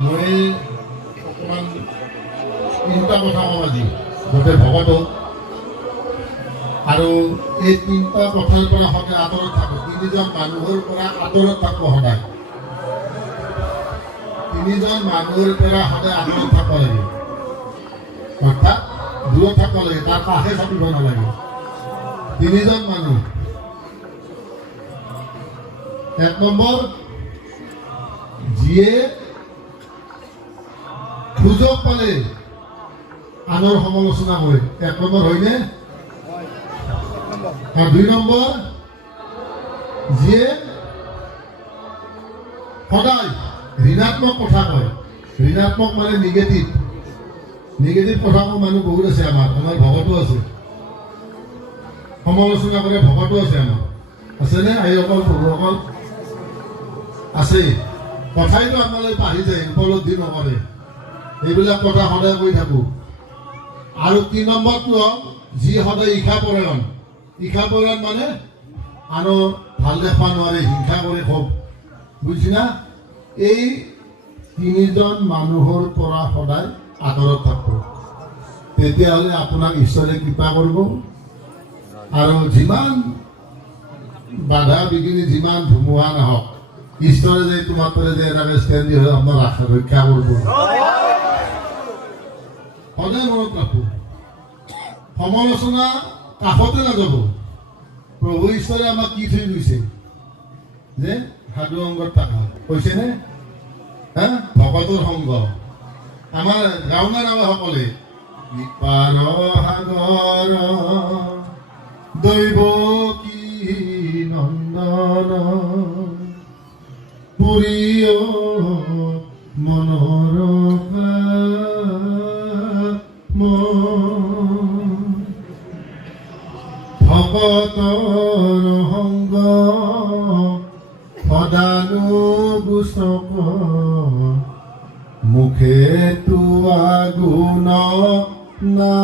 মই অকণমান তিনিটা কথা কওঁ আজি গোটেই ভকতক আৰু এই তিনিটা কথাৰ পৰা সদায় আঁতৰত থাকোঁ তিনিজন মানুহৰ পৰা আঁতৰত থাকোঁ সদায় তিনিজন মানুহৰ পৰা সদায় আঁতৰত থাকিব লাগে অৰ্থাৎ দূৰত থাকিব লাগে তাৰ কাষে চাপিব নালাগে তিনিজন মানুহ এক নম্বৰ যিয়ে সুযোগ পালে আনৰ সমালোচনা কৰে এক নম্বৰ হয়নে আৰ দুই নম্বৰ যিয়ে সদায় ঋণাত্মক কথা কয় ঋণাত্মক মানে নিগেটিভ কথা কোৱা মানুহ বহুত আছে আমাৰ ভকতো আছে সমালোচনা কৰে ভকতো আছে আমাৰ আছেনে আইসকল প্ৰভুসকল আছে কথাইতো আপোনালোকে পাহৰি যায় উপলব্ধি নকৰে এইবিলাক কথা সদায় কৈ থাকোঁ আৰু ৩ নম্বৰটো হ'ল যি সদায় ঈশাপৰায়ণ মানে আনো ভাল দেখা নোৱাৰে হিংসা কৰে খুব বুজিছি না এই তিনিজন মানুহৰ পৰা সদায় আঁতৰত থাকিব তেতিয়াহ'লে আপোনাক ঈশ্বৰে কৃপা কৰিব আৰু যিমান বাধা বিঘিনি যিমান ধুমুহা নহওক ঈশ্বৰে যে তোমাৰ পৰা যে এনেকৈ ষ্টেণ্ডি হৈ আপোনাৰ ৰক্ষা কৰিব সদায় মনত ৰাখোঁ সমালোচনা কাষতে নাযাব প্ৰভু ঈশ্বৰে আমাক কি থৈ গৈছে যে সাধু সংগত থকা কৈছেনে ভকতৰ সংগ আমাৰ গাঁৱৰ সকলে ইপাৰ সাগৰ দৈৱ কি নন্দন পুৰীয় মনৰ ভকতৰ সংগ সদানুগুচক মুখে তোৱা গুণ না